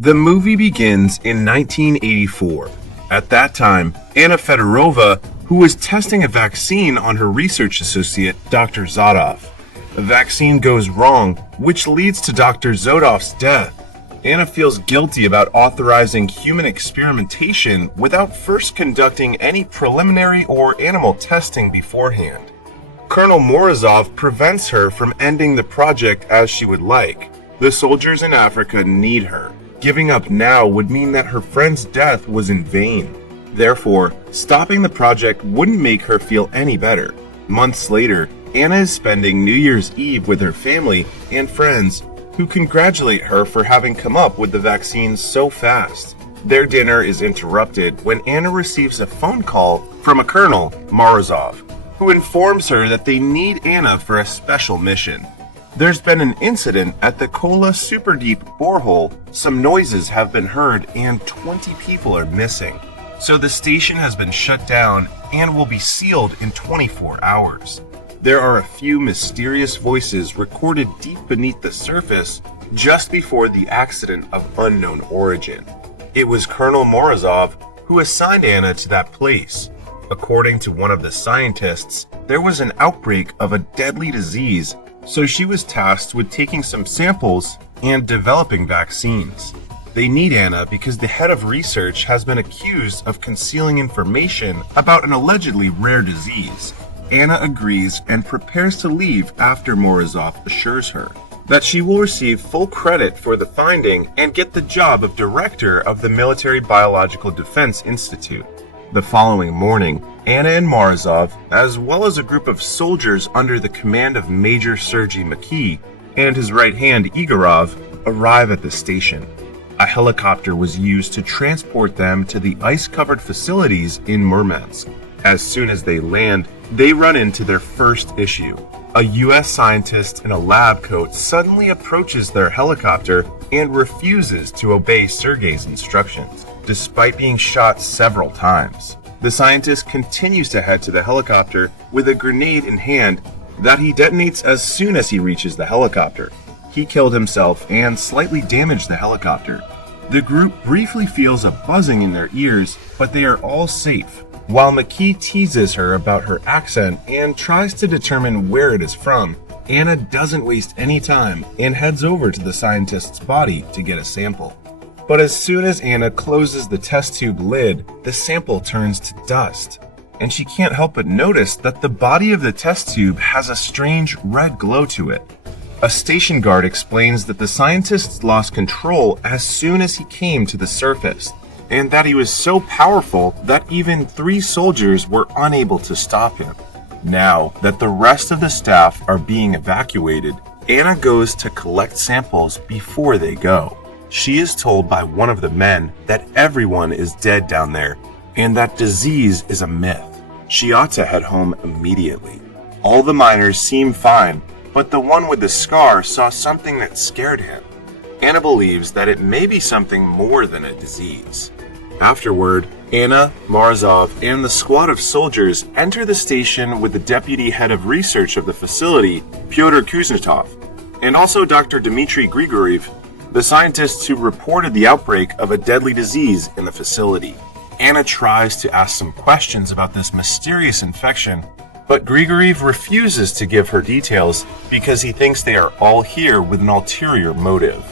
The movie begins in 1984. At that time, Anna Fedorova, who was testing a vaccine on her research associate, Dr. Zotov. The vaccine goes wrong, which leads to Dr. Zotov's death. Anna feels guilty about authorizing human experimentation without first conducting any preliminary or animal testing beforehand. Colonel Morozov prevents her from ending the project as she would like. The soldiers in Africa need her. Giving up now would mean that her friend's death was in vain. Therefore, stopping the project wouldn't make her feel any better. Months later, Anna is spending New Year's Eve with her family and friends, who congratulate her for having come up with the vaccine so fast. Their dinner is interrupted when Anna receives a phone call from a Colonel, Morozov, who informs her that they need Anna for a special mission. There's been an incident at the Kola Super Deep borehole. Some noises have been heard and 20 people are missing. So the station has been shut down and will be sealed in 24 hours. There are a few mysterious voices recorded deep beneath the surface just before the accident of unknown origin. It was Colonel Morozov who assigned Anna to that place. According to one of the scientists, there was an outbreak of a deadly disease, so she was tasked with taking some samples and developing vaccines. They need Anna because the head of research has been accused of concealing information about an allegedly rare disease. Anna agrees and prepares to leave after Morozov assures her that she will receive full credit for the finding and get the job of director of the Military Biological Defense Institute. The following morning, Anna and Morozov, as well as a group of soldiers under the command of Major Sergei Mackey and his right hand Igorov, arrive at the station. A helicopter was used to transport them to the ice-covered facilities in Murmansk. As soon as they land, they run into their first issue. A U.S. scientist in a lab coat suddenly approaches their helicopter and refuses to obey Sergei's instructions, despite being shot several times. The scientist continues to head to the helicopter with a grenade in hand that he detonates as soon as he reaches the helicopter. He killed himself and slightly damaged the helicopter. The group briefly feels a buzzing in their ears, but they are all safe. While Mackey teases her about her accent and tries to determine where it is from, Anna doesn't waste any time and heads over to the scientist's body to get a sample. But as soon as Anna closes the test tube lid, the sample turns to dust, and she can't help but notice that the body of the test tube has a strange red glow to it. A station guard explains that the scientist lost control as soon as he came to the surface, and that he was so powerful that even 3 soldiers were unable to stop him. Now that the rest of the staff are being evacuated, Anna goes to collect samples before they go. She is told by one of the men that everyone is dead down there and that disease is a myth. She ought to head home immediately. All the miners seem fine, but the one with the scar saw something that scared him. Anna believes that it may be something more than a disease. Afterward, Anna, Morozov, and the squad of soldiers enter the station with the deputy head of research of the facility, Pyotr Kuznetsov, and also Dr. Dmitry Grigoriev, the scientists who reported the outbreak of a deadly disease in the facility. Anna tries to ask some questions about this mysterious infection, but Grigoriev refuses to give her details because he thinks they are all here with an ulterior motive.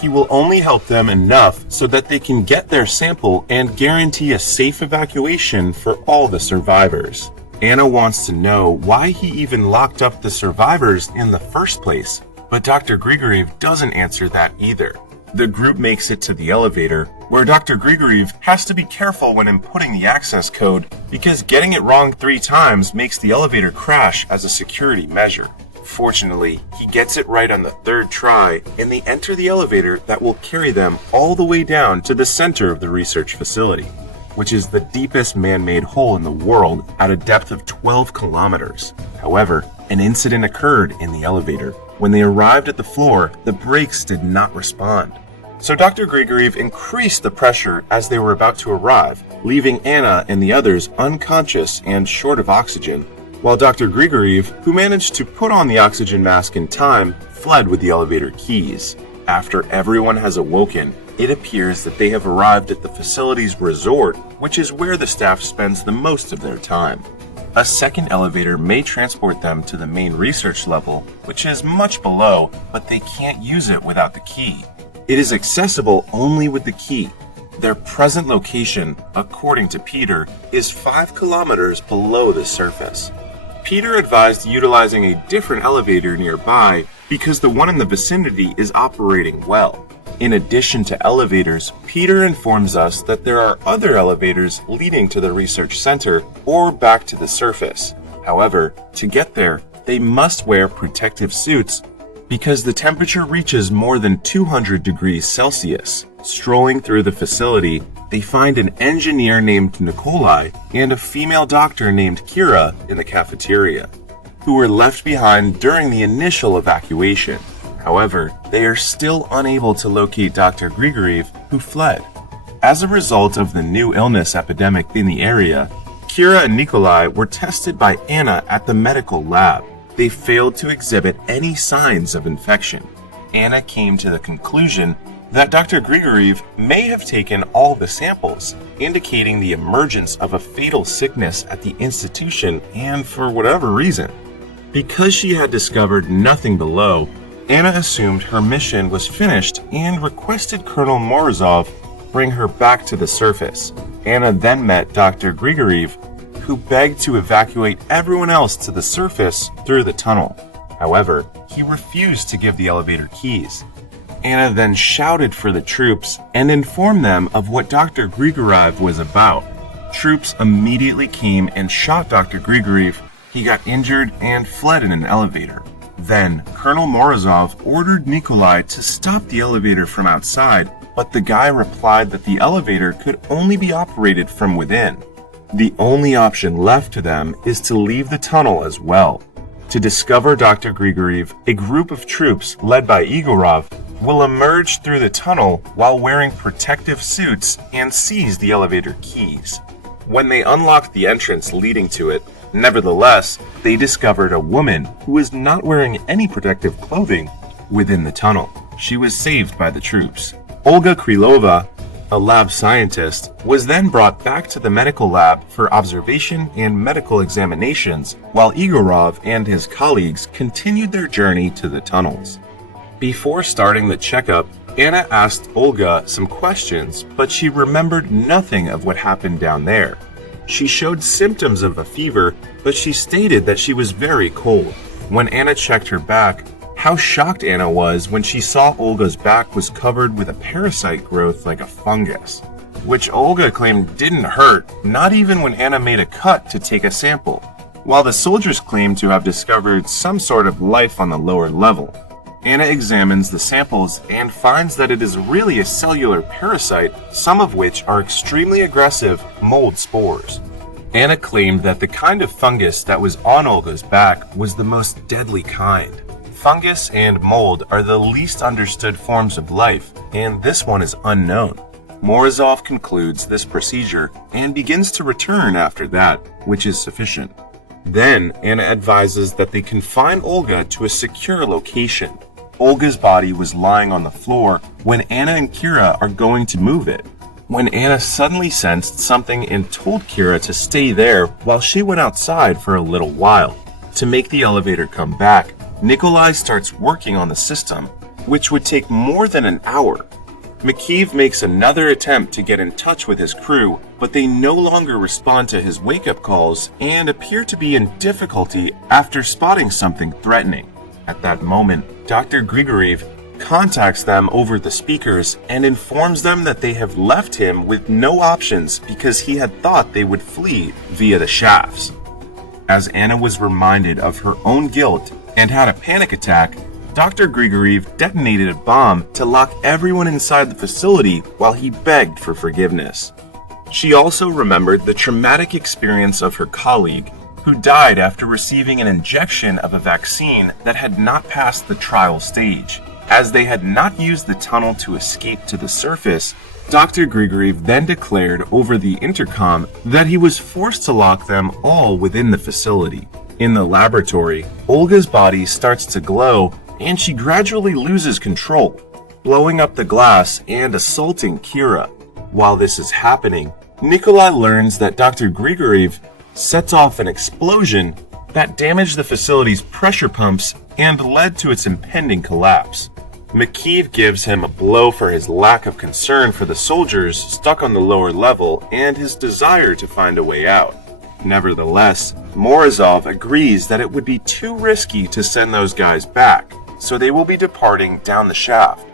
He will only help them enough so that they can get their sample and guarantee a safe evacuation for all the survivors. Anna wants to know why he even locked up the survivors in the first place, but Dr. Grigoriev doesn't answer that either. The group makes it to the elevator, where Dr. Grigoriev has to be careful when inputting the access code because getting it wrong 3 times makes the elevator crash as a security measure. Fortunately, he gets it right on the 3rd try, and they enter the elevator that will carry them all the way down to the center of the research facility, which is the deepest man-made hole in the world at a depth of 12 kilometers. However, an incident occurred in the elevator. When they arrived at the floor, the brakes did not respond. So Dr. Grigoriev increased the pressure as they were about to arrive, leaving Anna and the others unconscious and short of oxygen, while Dr. Grigoriev, who managed to put on the oxygen mask in time, fled with the elevator keys. After everyone has awoken, It appears that they have arrived at the facility's resort, which is where the staff spends the most of their time. A second elevator may transport them to the main research level, which is much below, but they can't use it without the key. It is accessible only with the key. Their present location, according to Peter, is 5 kilometers below the surface. Peter advised utilizing a different elevator nearby because the one in the vicinity is operating well. In addition to elevators, Peter informs us that there are other elevators leading to the research center or back to the surface. However, to get there, they must wear protective suits because the temperature reaches more than 200 degrees Celsius. Strolling through the facility, they find an engineer named Nikolai and a female doctor named Kira in the cafeteria, who were left behind during the initial evacuation. However, they are still unable to locate Dr. Grigoriev, who fled. As a result of the new illness epidemic in the area, Kira and Nikolai were tested by Anna at the medical lab. They failed to exhibit any signs of infection. Anna came to the conclusion that Dr. Grigoriev may have taken all the samples, indicating the emergence of a fatal sickness at the institution and for whatever reason. Because she had discovered nothing below, Anna assumed her mission was finished and requested Colonel Morozov bring her back to the surface. Anna then met Dr. Grigoriev, who begged to evacuate everyone else to the surface through the tunnel. However, he refused to give the elevator keys. Anna then shouted for the troops and informed them of what Dr. Grigoriev was about. Troops immediately came and shot Dr. Grigoriev. He got injured and fled in an elevator. Then, Colonel Morozov ordered Nikolai to stop the elevator from outside, but the guy replied that the elevator could only be operated from within. The only option left to them is to leave the tunnel as well. To discover Dr. Grigoriev, a group of troops led by Igorov will emerge through the tunnel while wearing protective suits and seize the elevator keys. When they unlocked the entrance leading to it, nevertheless, they discovered a woman who was not wearing any protective clothing within the tunnel. She was saved by the troops. Olga Krylova, a lab scientist, was then brought back to the medical lab for observation and medical examinations, while Igorov and his colleagues continued their journey to the tunnels. Before starting the checkup, Anna asked Olga some questions, but she remembered nothing of what happened down there. She showed symptoms of a fever, but she stated that she was very cold. When Anna checked her back, how shocked Anna was when she saw Olga's back was covered with a parasite growth like a fungus, which Olga claimed didn't hurt, not even when Anna made a cut to take a sample, while the soldiers claimed to have discovered some sort of life on the lower level. Anna examines the samples and finds that it is really a cellular parasite, some of which are extremely aggressive mold spores. Anna claimed that the kind of fungus that was on Olga's back was the most deadly kind. Fungus and mold are the least understood forms of life, and this one is unknown. Morozov concludes this procedure and begins to return after that, which is sufficient. Then, Anna advises that they confine Olga to a secure location. Olga's body was lying on the floor when Anna and Kira are going to move it, when Anna suddenly sensed something and told Kira to stay there while she went outside for a little while. To make the elevator come back, Nikolai starts working on the system, which would take more than an hour. Mikheev makes another attempt to get in touch with his crew, but they no longer respond to his wake-up calls and appear to be in difficulty after spotting something threatening. At that moment, Dr. Grigoriev contacts them over the speakers and informs them that they have left him with no options because he had thought they would flee via the shafts. As Anna was reminded of her own guilt and had a panic attack, Dr. Grigoriev detonated a bomb to lock everyone inside the facility while he begged for forgiveness. She also remembered the traumatic experience of her colleague, who died after receiving an injection of a vaccine that had not passed the trial stage. As they had not used the tunnel to escape to the surface, Dr. Grigoriev then declared over the intercom that he was forced to lock them all within the facility. In the laboratory, Olga's body starts to glow and she gradually loses control. blowing up the glass and assaulting Kira. While this is happening, Nikolai learns that Dr. Grigoriev sets off an explosion that damaged the facility's pressure pumps and led to its impending collapse. McKeeve gives him a blow for his lack of concern for the soldiers stuck on the lower level and his desire to find a way out. Nevertheless, Morozov agrees that it would be too risky to send those guys back, so they will be departing down the shaft.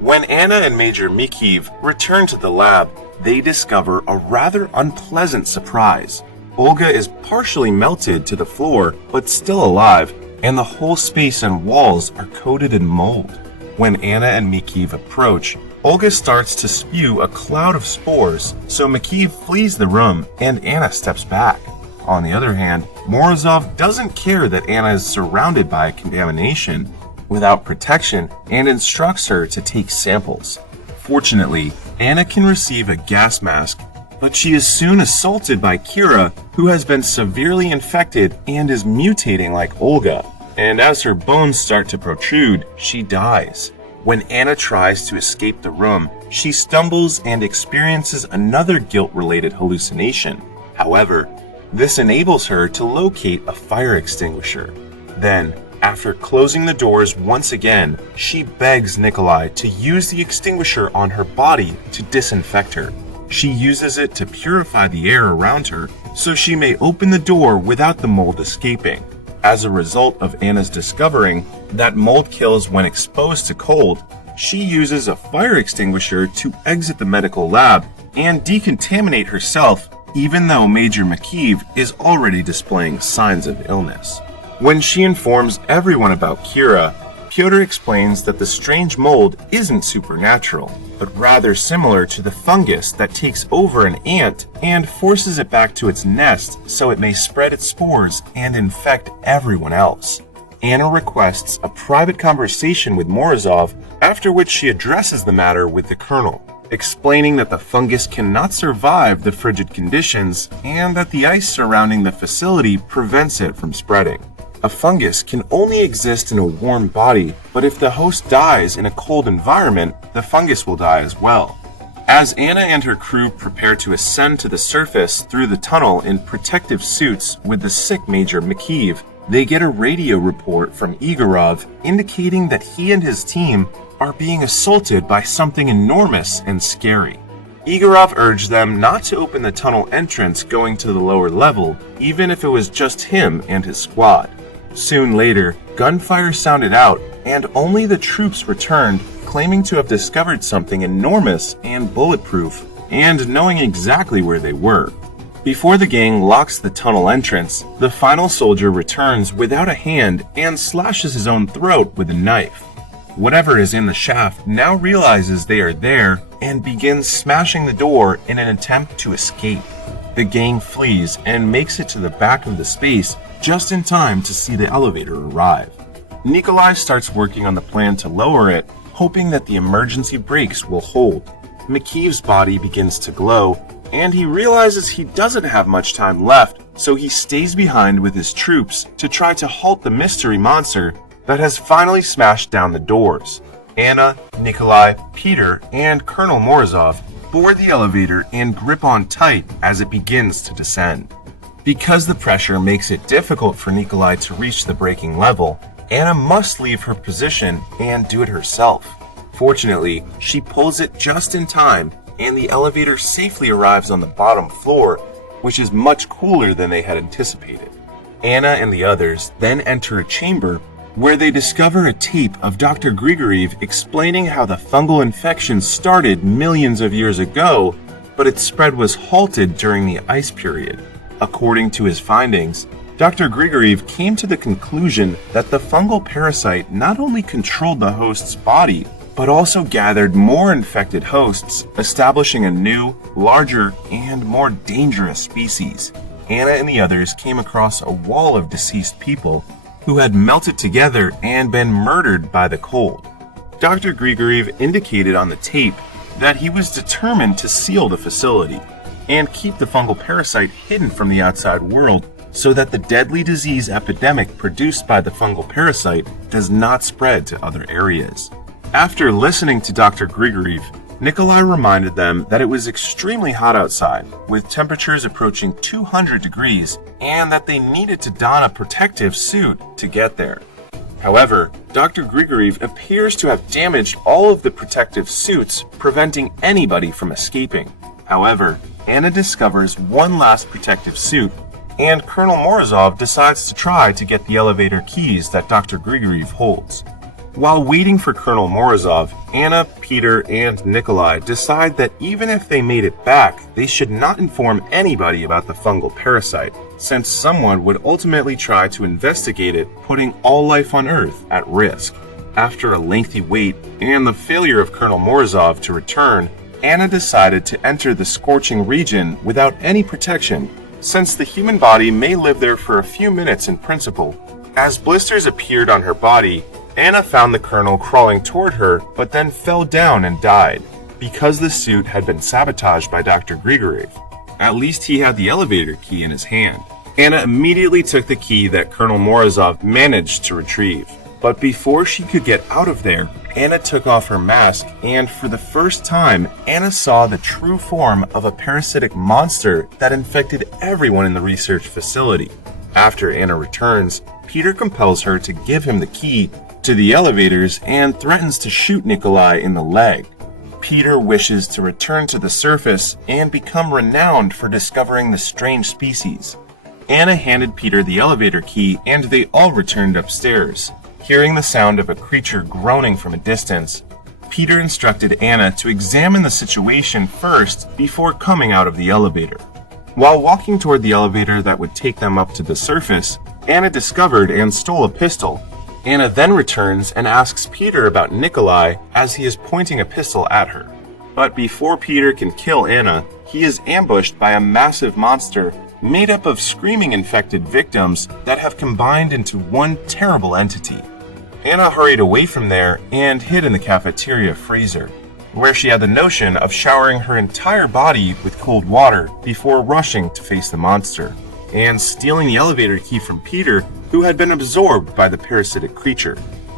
When Anna and Major Mikheev return to the lab, they discover a rather unpleasant surprise. Olga is partially melted to the floor, but still alive, and the whole space and walls are coated in mold. When Anna and Mikheev approach, Olga starts to spew a cloud of spores, so Mikheev flees the room and Anna steps back. On the other hand, Morozov doesn't care that Anna is surrounded by contamination without protection and instructs her to take samples. Fortunately, Anna can receive a gas mask, but she is soon assaulted by Kira, who has been severely infected and is mutating like Olga. And as her bones start to protrude, she dies. When Anna tries to escape the room, she stumbles and experiences another guilt-related hallucination. However, this enables her to locate a fire extinguisher. Then, after closing the doors once again, she begs Nikolai to use the extinguisher on her body to disinfect her. She uses it to purify the air around her so she may open the door without the mold escaping. As a result of Anna's discovering that mold kills when exposed to cold, she uses a fire extinguisher to exit the medical lab and decontaminate herself, even though Major Mikheev is already displaying signs of illness. When she informs everyone about Kira, Pyotr explains that the strange mold isn't supernatural, but rather similar to the fungus that takes over an ant and forces it back to its nest so it may spread its spores and infect everyone else. Anna requests a private conversation with Morozov, after which she addresses the matter with the colonel, explaining that the fungus cannot survive the frigid conditions and that the ice surrounding the facility prevents it from spreading. A fungus can only exist in a warm body, but if the host dies in a cold environment, the fungus will die as well. As Anna and her crew prepare to ascend to the surface through the tunnel in protective suits with the sick Major Mikheev, they get a radio report from Igorov indicating that he and his team are being assaulted by something enormous and scary. Igorov urged them not to open the tunnel entrance going to the lower level, even if it was just him and his squad. Soon later, gunfire sounded out, and only the troops returned, claiming to have discovered something enormous and bulletproof, and knowing exactly where they were. Before the gang locks the tunnel entrance, the final soldier returns without a hand and slashes his own throat with a knife. Whatever is in the shaft now realizes they are there and begins smashing the door in an attempt to escape. The gang flees and makes it to the back of the space just in time to see the elevator arrive. Nikolai starts working on the plan to lower it, hoping that the emergency brakes will hold. Mikheev's body begins to glow, and he realizes he doesn't have much time left, so he stays behind with his troops to try to halt the mystery monster that has finally smashed down the doors. Anna, Nikolai, Peter, and Colonel Morozov board the elevator and grip on tight as it begins to descend. Because the pressure makes it difficult for Nikolai to reach the braking level, Anna must leave her position and do it herself. Fortunately, she pulls it just in time, and the elevator safely arrives on the bottom floor, which is much cooler than they had anticipated. Anna and the others then enter a chamber where they discover a tape of Dr. Grigoriev explaining how the fungal infection started millions of years ago, but its spread was halted during the ice period. According to his findings, Dr. Grigoriev came to the conclusion that the fungal parasite not only controlled the host's body, but also gathered more infected hosts, establishing a new, larger, and more dangerous species. Anna and the others came across a wall of deceased people who had melted together and been murdered by the cold. Dr. Grigoriev indicated on the tape that he was determined to seal the facility and keep the fungal parasite hidden from the outside world so that the deadly disease epidemic produced by the fungal parasite does not spread to other areas. After listening to Dr. Grigoriev, Nikolai reminded them that it was extremely hot outside, with temperatures approaching 200 degrees, and that they needed to don a protective suit to get there. However, Dr. Grigoriev appears to have damaged all of the protective suits, preventing anybody from escaping. However, Anna discovers one last protective suit, and Colonel Morozov decides to try to get the elevator keys that Dr. Grigoriev holds. While waiting for Colonel Morozov, Anna, Peter, and Nikolai decide that even if they made it back, they should not inform anybody about the fungal parasite, since someone would ultimately try to investigate it, putting all life on Earth at risk. After a lengthy wait and the failure of Colonel Morozov to return, Anna decided to enter the scorching region without any protection, since the human body may live there for a few minutes in principle. As blisters appeared on her body, Anna found the colonel crawling toward her, but then fell down and died, because the suit had been sabotaged by Dr. Grigoriev. At least he had the elevator key in his hand. Anna immediately took the key that Colonel Morozov managed to retrieve. But before she could get out of there, Anna took off her mask, and for the first time, Anna saw the true form of a parasitic monster that infected everyone in the research facility. After Anna returns, Peter compels her to give him the key to the elevators and threatens to shoot Nikolai in the leg. Peter wishes to return to the surface and become renowned for discovering the strange species. Anna handed Peter the elevator key and they all returned upstairs. Hearing the sound of a creature groaning from a distance, Peter instructed Anna to examine the situation first before coming out of the elevator. While walking toward the elevator that would take them up to the surface, Anna discovered and stole a pistol. Anna then returns and asks Peter about Nikolai as he is pointing a pistol at her. But before Peter can kill Anna, he is ambushed by a massive monster made up of screaming infected victims that have combined into one terrible entity. Anna hurried away from there and hid in the cafeteria freezer, where she had the notion of showering her entire body with cold water before rushing to face the monster, and stealing the elevator key from Peter, who had been absorbed by the parasitic creature.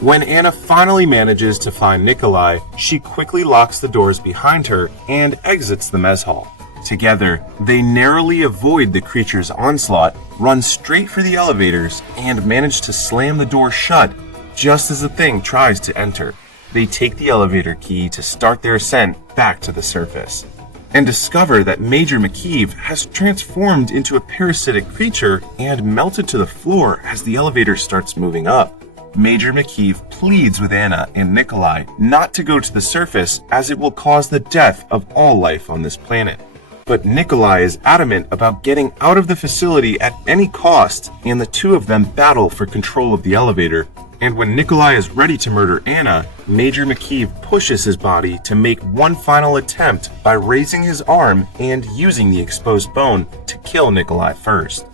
When Anna finally manages to find Nikolai, she quickly locks the doors behind her and exits the mess hall. Together, they narrowly avoid the creature's onslaught, run straight for the elevators, and manage to slam the door shut just as the thing tries to enter. They take the elevator key to start their ascent back to the surface, and discover that Major McKeeve has transformed into a parasitic creature and melted to the floor as the elevator starts moving up. Major McKeeve pleads with Anna and Nikolai not to go to the surface as it will cause the death of all life on this planet. But Nikolai is adamant about getting out of the facility at any cost, and the two of them battle for control of the elevator. And when Nikolai is ready to murder Anna, Major McKeeve pushes his body to make one final attempt by raising his arm and using the exposed bone to kill Nikolai first.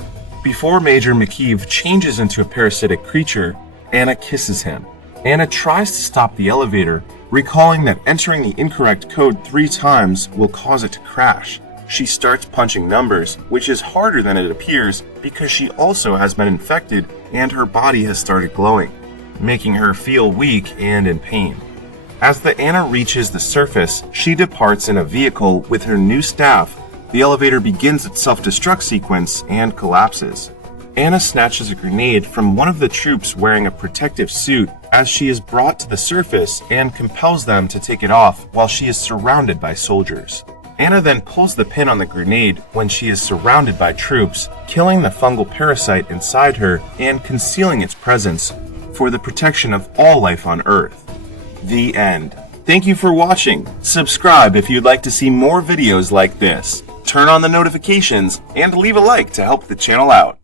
Before Major McKeeve changes into a parasitic creature, Anna kisses him. Anna tries to stop the elevator, recalling that entering the incorrect code 3 times will cause it to crash. She starts punching numbers, which is harder than it appears because she also has been infected and her body has started glowing, making her feel weak and in pain. As the Anna reaches the surface, she departs in a vehicle with her new staff. The elevator begins its self-destruct sequence and collapses. Anna snatches a grenade from one of the troops wearing a protective suit as she is brought to the surface and compels them to take it off while she is surrounded by soldiers. Anna then pulls the pin on the grenade when she is surrounded by troops, killing the fungal parasite inside her and concealing its presence for the protection of all life on Earth. The end. Thank you for watching. Subscribe if you'd like to see more videos like this. Turn on the notifications and leave a like to help the channel out.